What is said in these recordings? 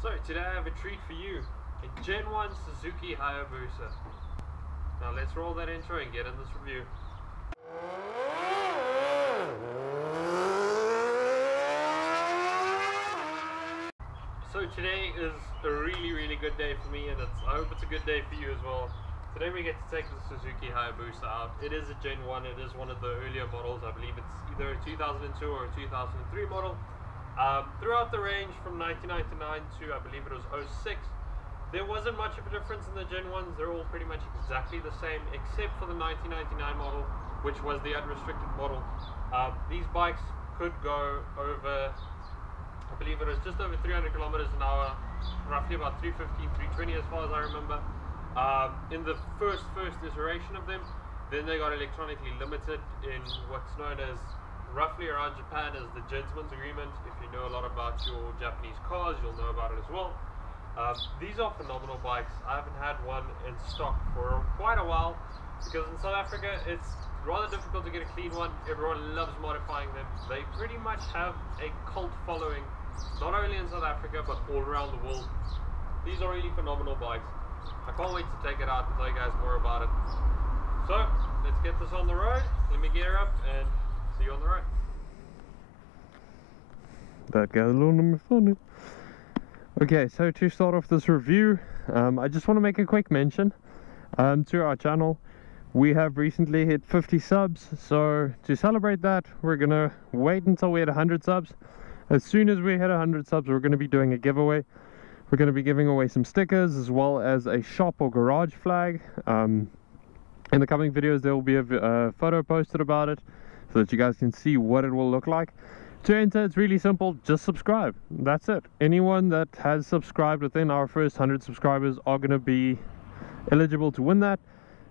So today I have a treat for you, a Gen 1 Suzuki Hayabusa. Now let's roll that intro and get in this review. So today is a really good day for me, and I hope it's a good day for you as well. Today we get to take the Suzuki Hayabusa out. It is a Gen 1, it is one of the earlier models. I believe it's either a 2002 or a 2003 model. Throughout the range from 1999 to I believe it was 06, there wasn't much of a difference in the Gen 1s. They're all pretty much exactly the same except for the 1999 model, which was the unrestricted model. These bikes could go over, I believe it was just over 300 kilometers an hour, roughly about 315, 320 as far as I remember. In the first iteration of them, then they got electronically limited in what's known as, roughly around Japan, as the gentleman's agreement. If you know a lot about your Japanese cars, you'll know about it as well. These are phenomenal bikes. I haven't had one in stock for quite a while because in South Africa it's rather difficult to get a clean one. Everyone loves modifying them. They pretty much have a cult following, not only in South Africa but all around the world. These are really phenomenal bikes. I can't wait to take it out and tell you guys more about it. So let's get this on the road. Let me gear up and see you on the road. That got a little number funny. Okay, so to start off this review, I just want to make a quick mention to our channel. We have recently hit 50 subs, so to celebrate that, we're gonna wait until we hit 100 subs. As soon as we hit 100 subs, we're gonna be doing a giveaway. We're gonna be giving away some stickers as well as a shop or garage flag. In the coming videos, there will be a photo posted about it, so that you guys can see what it will look like. To enter, it's really simple. Just subscribe. That's it. Anyone that has subscribed within our first 100 subscribers are going to be eligible to win that.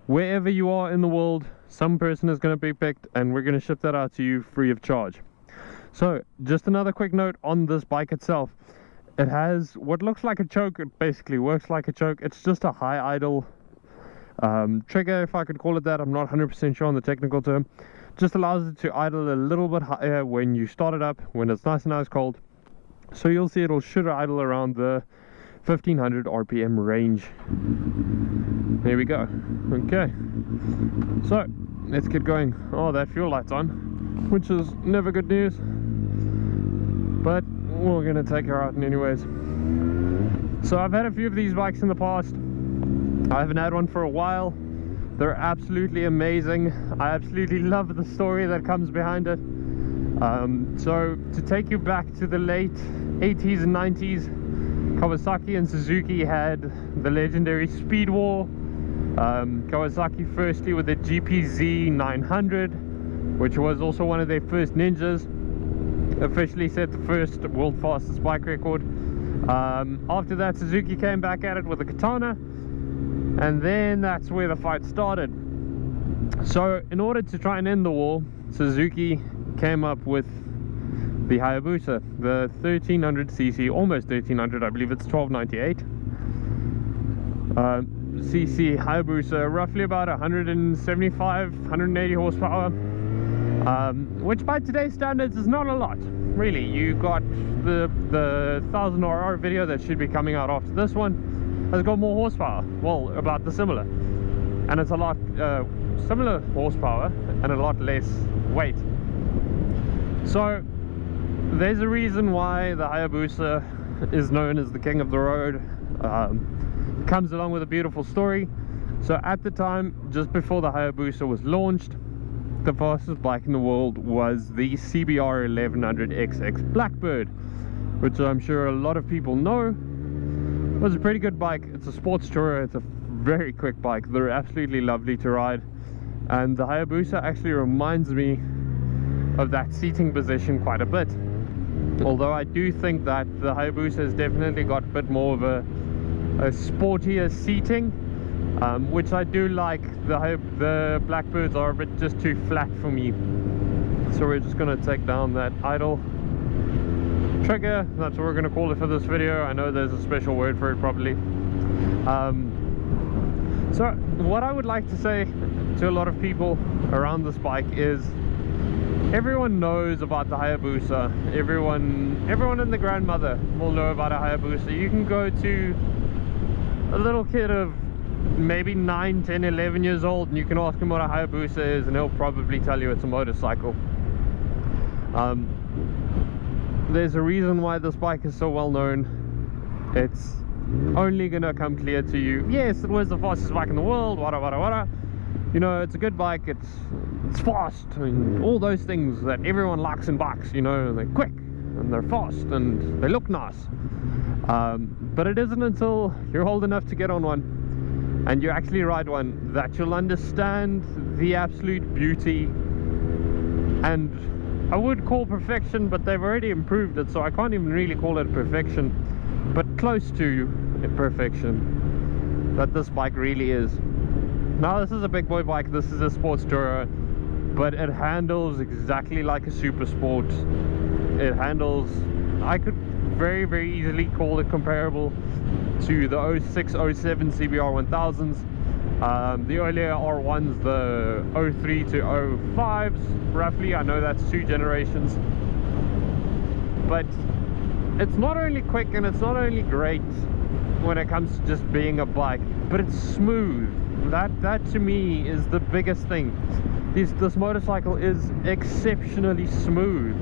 Wherever you are in the world, some person is going to be picked, and we're going to ship that out to you free of charge. So just another quick note on this bike itself. It has what looks like a choke. It basically works like a choke. It's just a high idle trigger, if I could call it that. I'm not 100% sure on the technical term. Just allows it to idle a little bit higher when you start it up, when it's nice and ice cold. So you'll see should idle around the 1500 RPM range. There we go. Okay, so let's get going. Oh, that fuel light's on, which is never good news, but we're gonna take her out anyways. So I've had a few of these bikes in the past. I haven't had one for a while. They're absolutely amazing. I absolutely love the story that comes behind it. So to take you back to the late 80s and 90s, Kawasaki and Suzuki had the legendary Speed War. Kawasaki firstly with the GPZ 900, which was also one of their first Ninjas. Officially set the first world fastest bike record. After that, Suzuki came back at it with a Katana. And then that's where the fight started. So in order to try and end the war, Suzuki came up with the Hayabusa, the 1300cc, almost 1300, I believe it's 1298 cc Hayabusa, roughly about 175, 180 horsepower, which by today's standards is not a lot, really. You got the 1000RR video that should be coming out after this one. Has got more horsepower, well, about the similar, and it's a lot similar horsepower and a lot less weight. So there's a reason why the Hayabusa is known as the king of the road. Comes along with a beautiful story. So at the time, just before the Hayabusa was launched, the fastest bike in the world was the CBR 1100XX Blackbird, which I'm sure a lot of people know. It was a pretty good bike. It's a sports tourer. It's a very quick bike. They're absolutely lovely to ride, and the Hayabusa actually reminds me of that seating position quite a bit, although I do think that the Hayabusa has definitely got a bit more of a sportier seating, which I do like. The Blackbirds are a bit just too flat for me, so we're just going to take down that idle trigger. That's what we're going to call it for this video. I know there's a special word for it probably. So what I would like to say to a lot of people around this bike is, everyone knows about the Hayabusa. Everyone everyone and the grandmother will know about a Hayabusa. You can go to a little kid of maybe 9, 10, 11 years old and you can ask him what a Hayabusa is and he'll probably tell you it's a motorcycle. There's a reason why this bike is so well known. It's only gonna come clear to you. Yes, it was the fastest bike in the world, wada wada wada. You know, it's a good bike, it's fast, and all those things that everyone likes in bikes. You know, they're quick and they're fast and they look nice. But it isn't until you're old enough to get on one and you actually ride one that you'll understand the absolute beauty, and I would call perfection, but they've already improved it, so I can't even really call it perfection, but close to perfection that this bike really is. Now, this is a big boy bike, this is a sports tourer, but it handles exactly like a super sport. It handles, I could very, very easily call it comparable to the 06, 07 CBR 1000s, the earlier R1s, the 03 to 05s, roughly. I know that's 2 generations, but it's not only quick and it's not only great when it comes to just being a bike, but it's smooth. That to me is the biggest thing. This motorcycle is exceptionally smooth.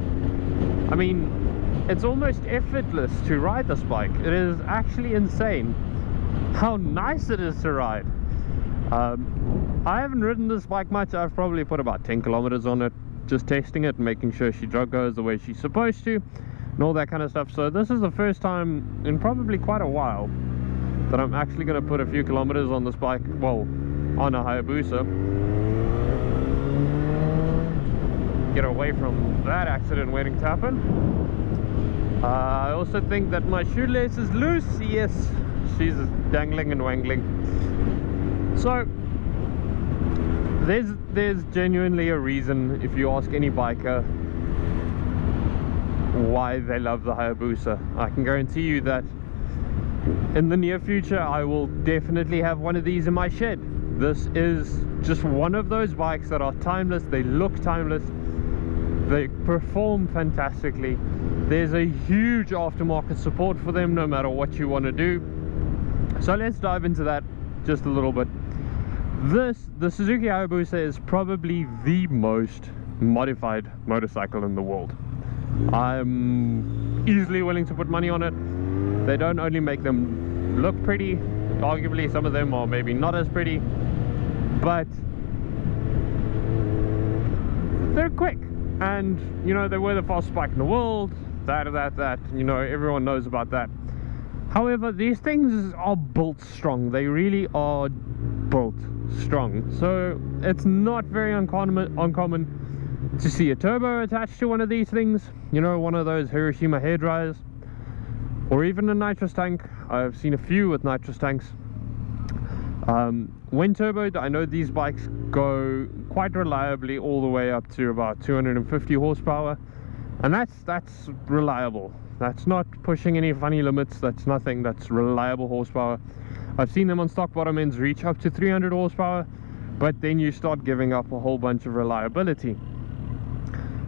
I mean, it's almost effortless to ride this bike. It is actually insane how nice it is to ride. I haven't ridden this bike much. I've probably put about 10 kilometers on it, just testing it, making sure she goes the way she's supposed to, and all that kind of stuff. So this is the first time in probably quite a while that I'm actually going to put a few kilometers on this bike, well, on a Hayabusa. Get away from that accident waiting to happen. I also think that my shoelace is loose. Yes, she's dangling and wangling. So there's genuinely a reason, if you ask any biker, why they love the Hayabusa. I can guarantee you that in the near future I will definitely have one of these in my shed. This is just one of those bikes that are timeless. They look timeless, they perform fantastically. There's a huge aftermarket support for them no matter what you want to do. So let's dive into that just a little bit. The Suzuki Hayabusa is probably the most modified motorcycle in the world. I'm easily willing to put money on it. They don't only make them look pretty, arguably some of them are maybe not as pretty, but they're quick, and you know, they were the fastest bike in the world, that, you know, everyone knows about that. However, these things are built strong. They really are built strong, so it's not very uncommon to see a turbo attached to one of these things, you know, one of those Hiroshima hair dryers, or even a nitrous tank. I've seen a few with nitrous tanks. When turboed, I know these bikes go quite reliably all the way up to about 250 horsepower, and that's reliable. That's not pushing any funny limits. That's nothing. That's reliable horsepower. I've seen them on stock bottom ends reach up to 300 horsepower, but then you start giving up a whole bunch of reliability.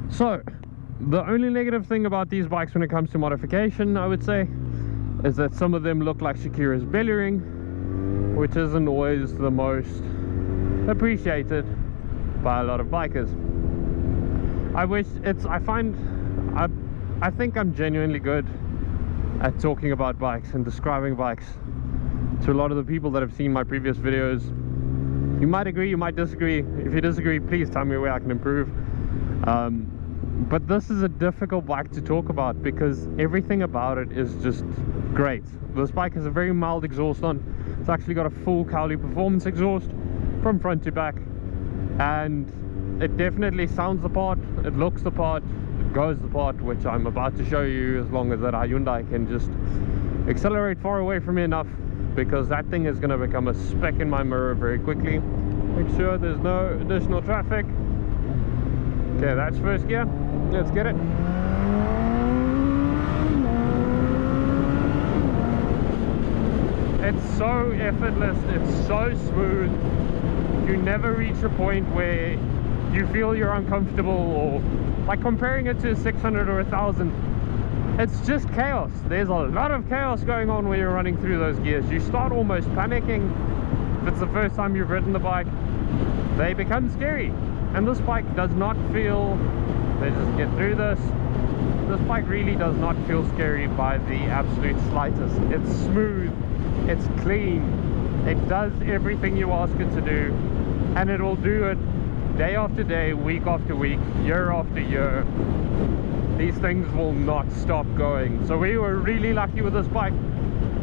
So the only negative thing about these bikes when it comes to modification, I would say, is that some of them look like Shakira's belly ring, which isn't always the most appreciated by a lot of bikers. I think I'm genuinely good at talking about bikes and describing bikes to a lot of the people that have seen my previous videos. You might agree, you might disagree. If you disagree, please tell me where I can improve. But this is a difficult bike to talk about because everything about it is just great. This bike has a very mild exhaust on. It's actually got a full Cowley performance exhaust from front to back, and it definitely sounds the part, it looks the part, it goes the part, which I'm about to show you, as long as that Hyundai can just accelerate far away from me enough, because that thing is going to become a speck in my mirror very quickly. Make sure there's no additional traffic. Okay, that's first gear. Let's get it. It's so effortless, it's so smooth. You never reach a point where you feel you're uncomfortable, or like comparing it to a 600 or 1000, it's just chaos. There's a lot of chaos going on when you're running through those gears. You start almost panicking. If it's the first time you've ridden the bike, they become scary. And this bike does not feel, let's just get through this. This bike really does not feel scary by the absolute slightest. It's smooth, it's clean, it does everything you ask it to do, and it will do it day after day, week after week, year after year. These things will not stop going. So we were really lucky with this bike.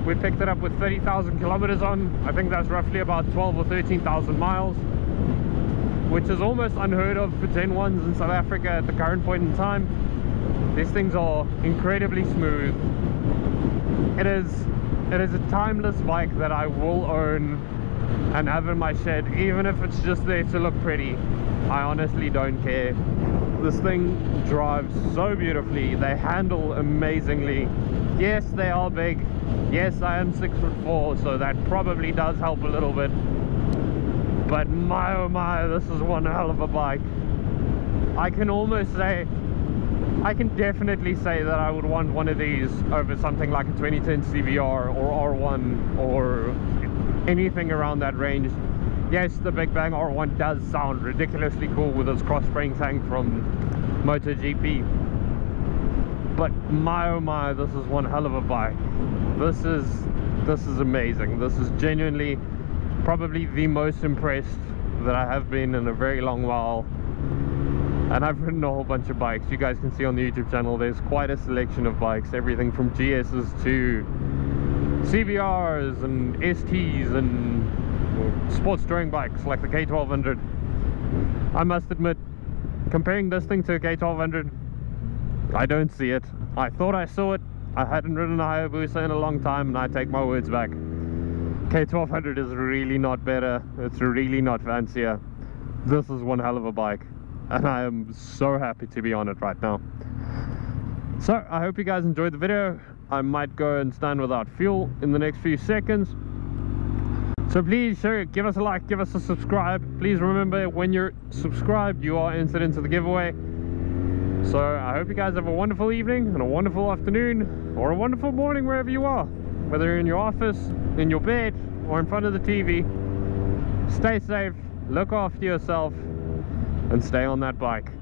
We picked it up with 30,000 kilometers on. I think that's roughly about 12 or 13,000 miles, which is almost unheard of for Gen 1s in South Africa at the current point in time. These things are incredibly smooth. It is a timeless bike that I will own and have in my shed, even if it's just there to look pretty. I honestly don't care. This thing drives so beautifully. They handle amazingly. Yes, they are big. Yes, I am 6'4", so that probably does help a little bit. But my oh my, this is one hell of a bike. I can definitely say that I would want one of these over something like a 2010 CBR or R1 or anything around that range. Yes, the Big Bang R1 does sound ridiculously cool with its cross-spring tank from MotoGP. But my oh my, this is one hell of a bike. This is amazing. This is genuinely probably the most impressed that I have been in a very long while. And I've ridden a whole bunch of bikes. You guys can see on the YouTube channel there's quite a selection of bikes, everything from GS's to CBRs and STs and sports touring bikes like the K1200. I must admit, comparing this thing to a K1200, I don't see it. I thought I saw it. I hadn't ridden a Hayabusa in a long time, and I take my words back. K1200 is really not better. It's really not fancier. This is one hell of a bike, and I am so happy to be on it right now. So I hope you guys enjoyed the video. I might go and stand without fuel in the next few seconds. So please give us a like, give us a subscribe. Please remember, when you're subscribed, you are entered into the giveaway. So I hope you guys have a wonderful evening and a wonderful afternoon or a wonderful morning wherever you are, whether you're in your office, in your bed, or in front of the TV. Stay safe, look after yourself, and stay on that bike.